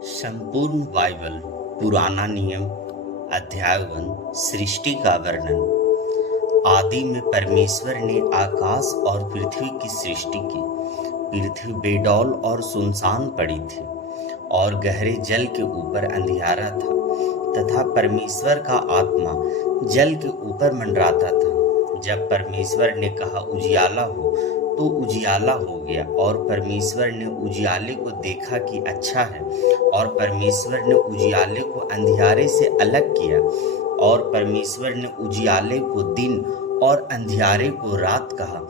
संपूर्ण बाइबल पुराना नियम अध्याय 1 सृष्टि का वर्णन। आदि में परमेश्वर ने आकाश और पृथ्वी की सृष्टि की। पृथ्वी बेडौल और सुनसान पड़ी थी और गहरे जल के ऊपर अंधियारा था तथा परमेश्वर का आत्मा जल के ऊपर मंडराता था। जब परमेश्वर ने कहा उजियाला हो तो उजियाला हो गया। और परमेश्वर ने उजियाले को देखा कि अच्छा है। और परमेश्वर ने उजियाले को अंधियारे से अलग किया। और परमेश्वर ने उजियाले को दिन और अंधियारे को रात कहा।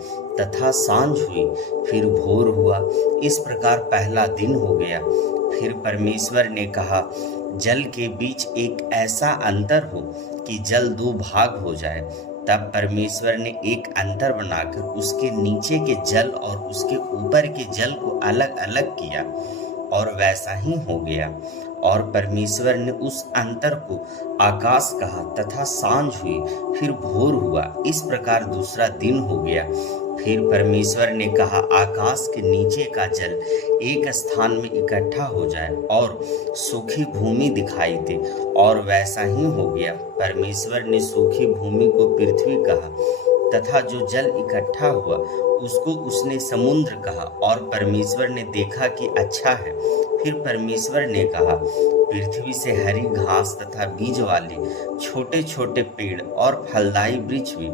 तथा सांझ हुई, फिर भोर हुआ। इस प्रकार पहला दिन हो गया। फिर परमेश्वर ने कहा जल के बीच एक ऐसा अंतर हो कि जल दो भाग हो जाए। तब परमेश्वर ने एक अंतर बनाकर उसके नीचे के जल और उसके ऊपर के जल को अलग अलग किया, और वैसा ही हो गया। और परमेश्वर ने उस अंतर को आकाश कहा। तथा सांझ हुई, फिर भोर हुआ। इस प्रकार दूसरा दिन हो गया। फिर परमेश्वर ने कहा आकाश के नीचे का जल एक स्थान में इकट्ठा हो जाए और सूखी भूमि दिखाई दे, और वैसा ही हो गया। परमेश्वर ने सूखी भूमि को पृथ्वी कहा तथा जो जल इकट्ठा हुआ उसको उसने समुद्र कहा। और परमेश्वर ने देखा कि अच्छा है। फिर परमेश्वर ने कहा पृथ्वी से हरी घास तथा बीज वाले छोटे छोटे पेड़ और फलदायी वृक्ष भी,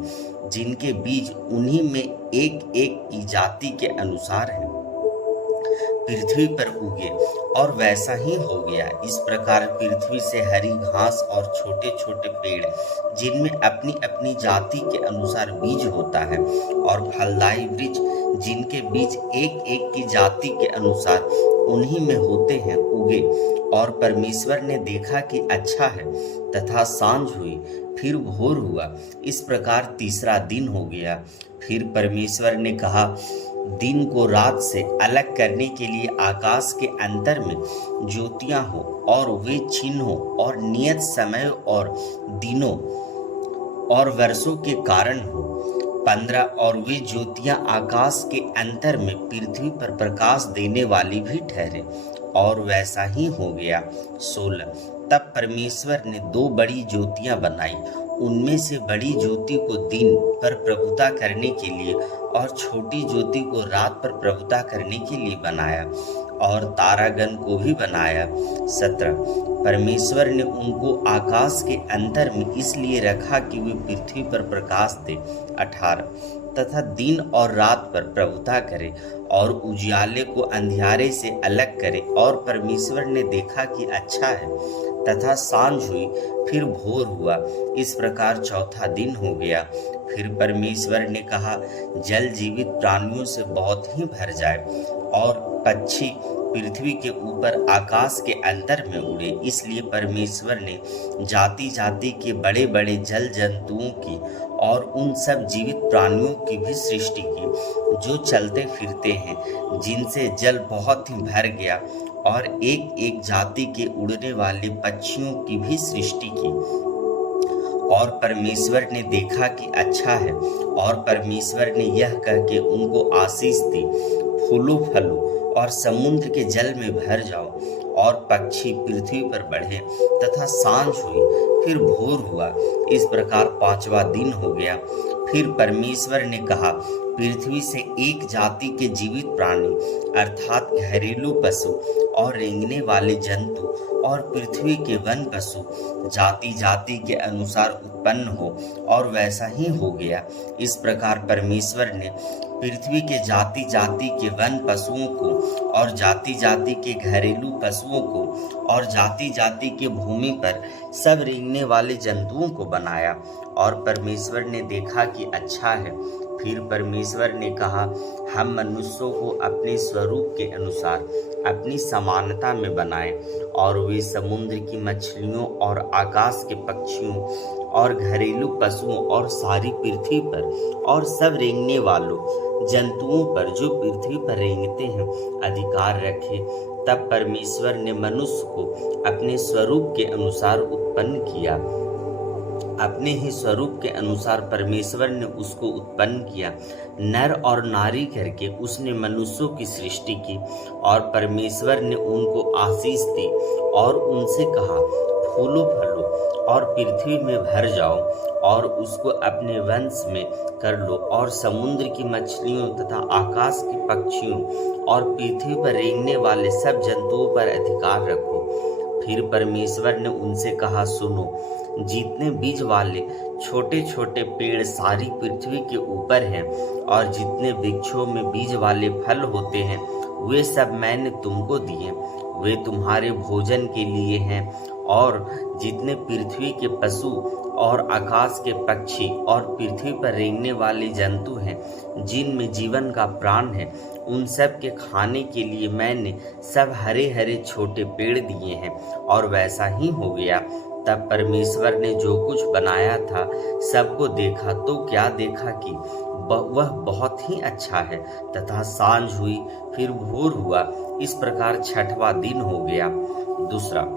जिनके बीज उन्हीं में एक एक की जाति के अनुसार है, पृथ्वी पर उगे, और वैसा ही हो गया। इस प्रकार पृथ्वी से हरी घास और छोटे छोटे पेड़, जिनमें अपनी अपनी जाति के अनुसार बीज होता है, और फलदायी वृक्ष, जिनके बीज एक एक की जाति के अनुसार उन्हीं में होते हैं, उगे। और परमेश्वर ने देखा कि अच्छा है। तथा सांझ हुई, फिर भोर हुआ। इस प्रकार तीसरा दिन हो गया। फिर परमेश्वर ने कहा दिन को रात से अलग करने के लिए आकाश के अंतर में ज्योतियां हो, और वे चिन्ह हो और नियत समय और दिनों और वर्षों के कारण हो। 15 और वे ज्योतियां आकाश के अंतर में पृथ्वी पर प्रकाश देने वाली भी ठहरे, और वैसा ही हो गया। 16 तब परमेश्वर ने 2 बड़ी ज्योतियां बनाई। उनमें से बड़ी ज्योति को दिन पर प्रभुता करने के लिए और छोटी ज्योति को रात पर प्रभुता करने के लिए बनाया, और तारागण को भी बनाया। 17 परमेश्वर ने उनको आकाश के अंतर में इसलिए रखा कि वे पृथ्वी पर प्रकाश दे। 18 तथा दिन और रात पर प्रभुता करे और उजियाले को अंधियारे से अलग करे। और परमेश्वर ने देखा कि अच्छा है। तथा सांझ हुई, फिर भोर हुआ। इस प्रकार चौथा दिन हो गया। फिर परमेश्वर ने कहा जल जीवित प्राणियों से बहुत ही भर जाए, और पक्षी पृथ्वी के ऊपर आकाश के अंतर में उड़े। इसलिए परमेश्वर ने जाति जाति के बड़े बड़े जल जंतुओं की और उन सब जीवित प्राणियों की भी सृष्टि की जो चलते फिरते हैं, जिनसे जल बहुत ही भर गया, और एक एक जाति के उड़ने वाले पक्षियों की भी सृष्टि की। और परमेश्वर ने देखा कि अच्छा है। और परमेश्वर ने यह कह के उनको आशीष दी फूलो फलो और समुद्र के जल में भर जाओ, और पक्षी पृथ्वी पर बढ़े। तथा सांझ हुई, फिर भोर हुआ। इस प्रकार 5वां दिन हो गया। फिर परमेश्वर ने कहा पृथ्वी से एक जाति के जीवित प्राणी अर्थात घरेलू पशु और रेंगने वाले जंतु और पृथ्वी के वन पशु जाति जाति के अनुसार उत्पन्न हो, और वैसा ही हो गया। इस प्रकार परमेश्वर ने पृथ्वी के जाति जाति के वन पशुओं को और जाति जाति के घरेलू पशुओं को और जाति जाति के भूमि पर सब रेंगने वाले जंतुओं को बनाया। और परमेश्वर ने देखा कि अच्छा है। फिर परमेश्वर ने कहा हम मनुष्यों को अपने स्वरूप के अनुसार अपनी समानता में बनाएं, और वे समुद्र की मछलियों और आकाश के पक्षियों और घरेलू पशुओं और सारी पृथ्वी पर और सब रेंगने वालों जंतुओं पर जो पृथ्वी पर रेंगते हैं अधिकार रखे। तब परमेश्वर ने मनुष्य को अपने स्वरूप के अनुसार उत्पन्न किया, अपने ही स्वरूप के अनुसार परमेश्वर ने उसको उत्पन्न किया, नर और नारी करके उसने मनुष्यों की सृष्टि की। और परमेश्वर ने उनको आशीष दी और उनसे कहा, फूलो फलो और पृथ्वी में भर जाओ और उसको अपने वंश में कर लो, और समुद्र की मछलियों तथा आकाश के पक्षियों और पृथ्वी पर रेंगने वाले सब जंतुओं पर अधिकार रखो। फिर परमेश्वर ने उनसे कहा, सुनो, जितने बीज वाले छोटे छोटे पेड़ सारी पृथ्वी के ऊपर हैं और जितने वृक्षों में बीज वाले फल होते हैं, वे सब मैंने तुमको दिए, वे तुम्हारे भोजन के लिए हैं। और जितने पृथ्वी के पशु और आकाश के पक्षी और पृथ्वी पर रेंगने वाले जंतु हैं, जिनमें जीवन का प्राण है, उन सब के खाने के लिए मैंने सब हरे हरे छोटे पेड़ दिए हैं। और वैसा ही हो गया। तब परमेश्वर ने जो कुछ बनाया था सबको देखा, तो क्या देखा कि वह बहुत ही अच्छा है। तथा सांझ हुई, फिर भोर हुआ, इस प्रकार छठवां दिन हो गया। दूसरा,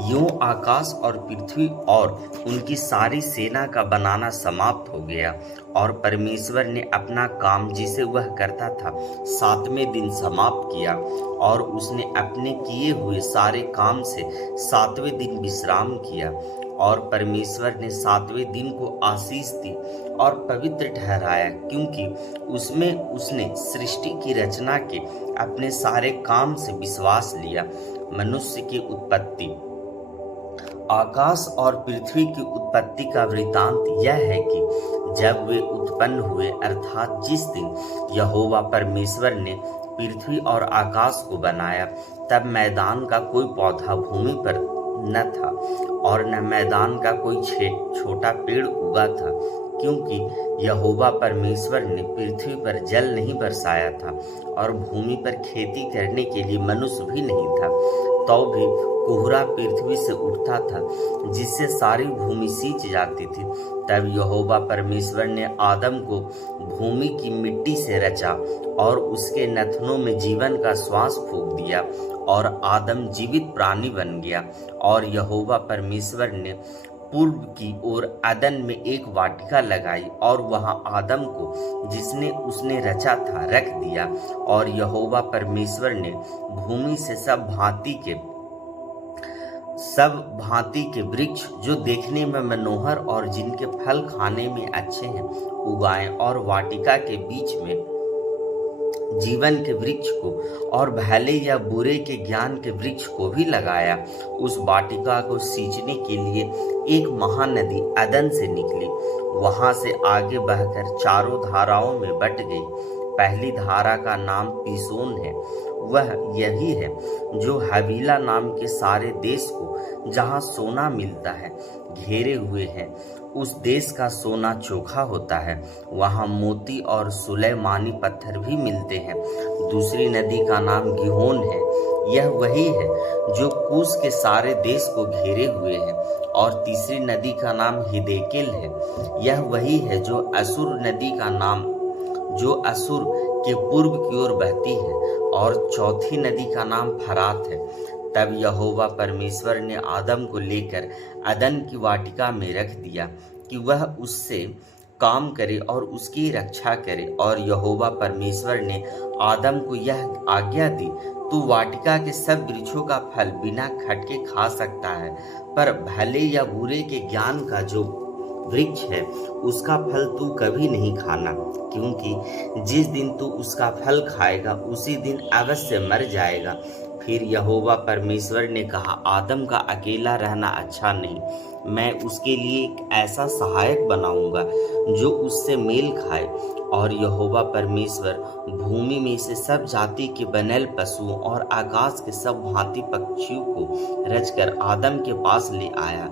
यूं आकाश और पृथ्वी और उनकी सारी सेना का बनाना समाप्त हो गया। और परमेश्वर ने अपना काम जिसे वह करता था 7वें दिन समाप्त किया। और उसने अपने किए हुए सारे काम से 7वें दिन विश्राम किया। और परमेश्वर ने 7वें दिन को आशीष दी और पवित्र ठहराया, क्योंकि उसमें उसने सृष्टि की रचना के अपने सारे काम से विश्वास लिया। मनुष्य की उत्पत्ति। आकाश और पृथ्वी की उत्पत्ति का वृतांत यह है कि जब वे उत्पन्न हुए, अर्थात जिस दिन यहोवा परमेश्वर ने पृथ्वी और आकाश को बनाया, तब मैदान का कोई पौधा भूमि पर न था और न मैदान का कोई छोटा पेड़ उगा था, क्योंकि यहोवा परमेश्वर ने पृथ्वी पर जल नहीं बरसाया था और भूमि पर खेती करने के लिए मनुष्य भी नहीं था। तो भी कोहरा पृथ्वी से उठता था, जिससे सारी भूमि सींच जाती थी। तब यहोवा परमेश्वर ने आदम को भूमि की मिट्टी से रचा और उसके नथनों में जीवन का श्वास फूंक दिया और आदम जीवित प्राणी बन गया। और यहोवा परमेश्वर ने पूर्व की ओर अदन में एक वाटिका लगाई और वहां आदम को जिसने उसने रचा था रख दिया। और यहोवा परमेश्वर ने भूमि से सब भांति के वृक्ष जो देखने में मनोहर और जिनके फल खाने में अच्छे हैं उगाए, और वाटिका के बीच में जीवन के वृक्ष को और भले या बुरे के ज्ञान के वृक्ष को भी लगाया। उस वाटिका को सींचने के लिए एक महानदी अदन से निकली, वहां से आगे बहकर चारों धाराओं में बट गई। पहली धारा का नाम पीसोन है, वह यही है जो हवीला नाम के सारे देश को, जहाँ सोना मिलता है, घेरे हुए हैं। उस देश का सोना चोखा होता है, वहाँ मोती और सुलेमानी पत्थर भी मिलते हैं। दूसरी नदी का नाम गिहोन है, यह वही है जो कूश के सारे देश को घेरे हुए है। और तीसरी नदी का नाम हिदेकेल है, यह वही है जो असुर नदी का नाम, जो असुर के पूर्व की ओर बहती है। और चौथी नदी का नाम फरात है। तब यहोवा परमेश्वर ने आदम को लेकर अदन की वाटिका में रख दिया कि वह उससे काम करे और उसकी रक्षा करे। और यहोवा परमेश्वर ने आदम को यह आज्ञा दी, तू वाटिका के सब वृक्षों का फल बिना खटके खा सकता है, पर भले या बुरे के ज्ञान का जो वृक्ष है उसका फल तू कभी नहीं खाना, क्योंकि जिस दिन तू उसका फल खाएगा उसी दिन अवश्य मर जाएगा। फिर यहोवा परमेश्वर ने कहा, आदम का अकेला रहना अच्छा नहीं, मैं उसके लिए एक ऐसा सहायक बनाऊंगा जो उससे मेल खाए। और यहोवा परमेश्वर भूमि में से सब जाति के बनेल पशुओं और आकाश के सब भांति पक्षियों को रचकर आदम के पास ले आया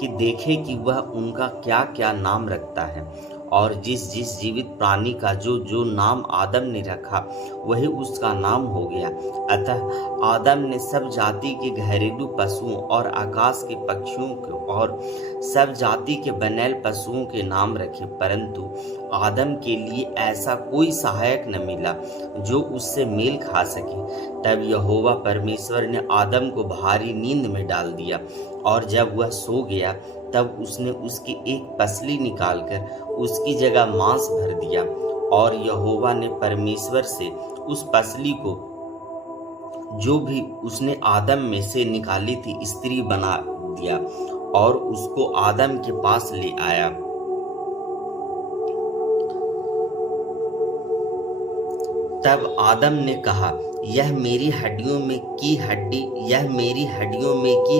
कि देखे कि वह उनका क्या क्या नाम रखता है। और जिस जिस जीवित प्राणी का जो जो नाम आदम ने रखा वही उसका नाम हो गया। अतः आदम ने सब जाति के घरेलू पशुओं और आकाश के पक्षियों के और सब जाति के बनेल पशुओं के नाम रखे, परंतु आदम के लिए ऐसा कोई सहायक न मिला जो उससे मेल खा सके। तब यहोवा परमेश्वर ने आदम को भारी नींद में डाल दिया और जब वह सो गया तब उसने उसकी एक पसली निकालकर उसकी जगह मांस भर दिया, और यहोवा ने परमेश्वर से उस पसली को जो भी उसने आदम में से निकाली थी स्त्री बना दिया और उसको आदम के पास ले आया। तब आदम ने कहा, यह मेरी हड्डियों में की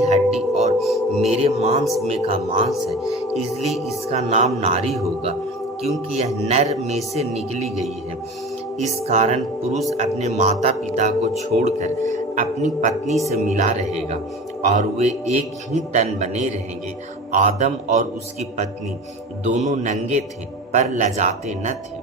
हड्डी और मेरे मांस में का मांस है, इसलिए इसका नाम नारी होगा, क्योंकि यह नर में से निकली गई है। इस कारण पुरुष अपने माता पिता को छोड़कर अपनी पत्नी से मिला रहेगा और वे एक ही तन बने रहेंगे। आदम और उसकी पत्नी दोनों नंगे थे पर लजाते न थे।